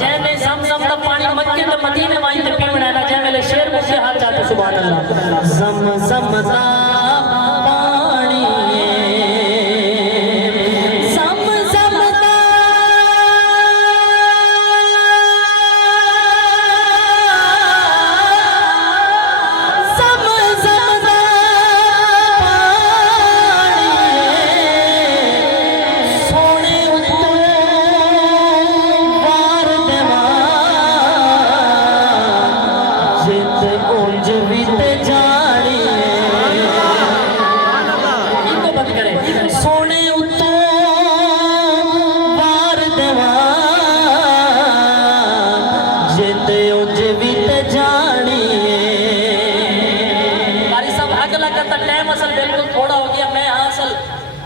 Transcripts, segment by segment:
जैमें ज़मज़म दा पानी मक्के ते मदीने वाई ते पीवना है ना जैमें ले शेर मुझे हाथ जाते सुभान अल्लाह ज़मज़म दा पानी ज़मज़म दा ज़मज़म दा पानी सोने उत्तों वार देवा जित उंज भी ते जानी इनको बंद करे सोने उत्तों वार देवा जित उंज भी ते जानी कारी साहब अगला करता टाइम असल बिल्कुल थोड़ा हो गया मैं हासिल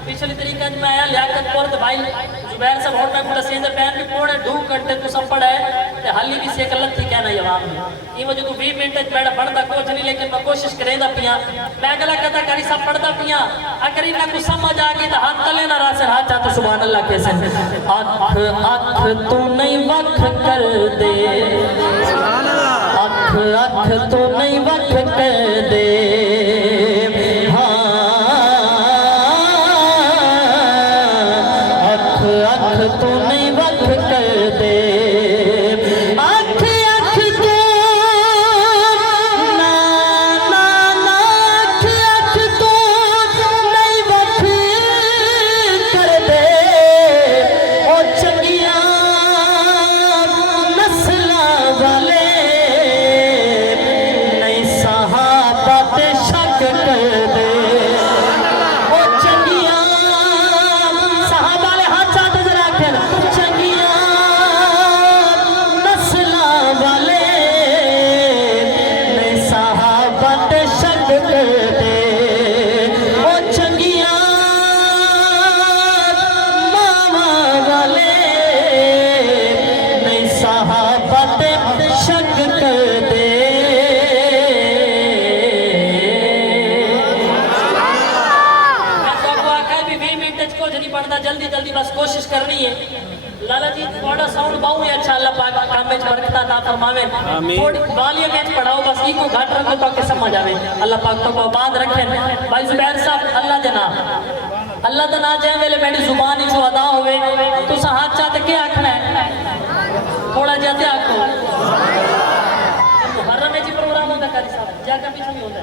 पिछली तरीका में आया लियाकतपुर तो भाई जुबैर साहब और मैं पूरा सेंदर पैन भी पौने 2 घंटे तो सब पड़ा है ते हाली भी से गलत थी कहना जवाब में ये वजह तो 20 मिनट बैठा पढ़दा कुछ नहीं लेकिन मैं कोशिश करेंदा पिया मैं गला कहता कारी साहब पढ़दा पिया अगर इना कुछ समझ आ गई तो हाथ तले ना रास हाथ जाते सुभान अल्लाह कैसे अख अख तू नहीं वख कर दे अख अख तू नहीं वख कर दे तो नहीं वक्त कर दे अख अख तो ना ना ना अख अख तो नहीं वक्त कर दे ओ चंगिया नस्ला वाले नहीं सहाबा ते शक कर दे ओ चंगिया सहाबा वाले हाथ साथ चंगिया नस्ला वाले नहीं सहाबा ते शक कर दे ओ चंगिया मामा वाले नहीं सहाबा ते शक कर दे मैं तो आपको आखा भी 20 मिनट कुछ नहीं पड़ता जल्दी जल्दी बस कोशिश करनी है लाला जी थोड़ा साउंड बाऊ है अच्छा अल्लाह पाक काम में बरकत अता फरमावे थोड़ी वालियम में पढ़ाओ बस इको घाट रखो ताकि समझ आवे अल्लाह पाक तो आबाद रखे भाई जुबैर साहब अल्लाह दे नाम जे वेले मेरी जुबान ही जो अदा होवे तो हाथ चाहते क्या आखना है थोड़ा जाते आखो मुहर्रम में जी प्रोग्राम होता कारी साहब जाकर पीछे नहीं होता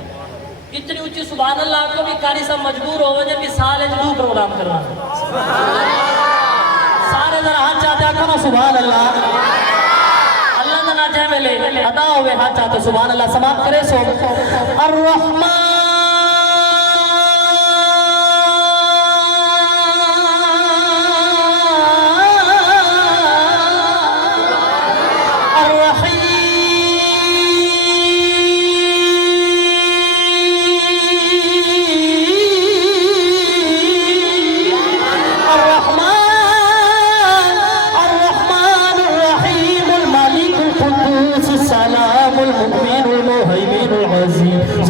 इतनी ऊंची सुभान अल्लाह को भी कारी साहब मजबूर हो जब भी साल है जो प्रोग्राम करना सारे जरा हाथ चाहते आखो सुभान अल्लाह अल्लाह का ना चाहे वेले अदा होवे हाथ चाहते सुभान अल्लाह समाप्त करे सो अर्रहमान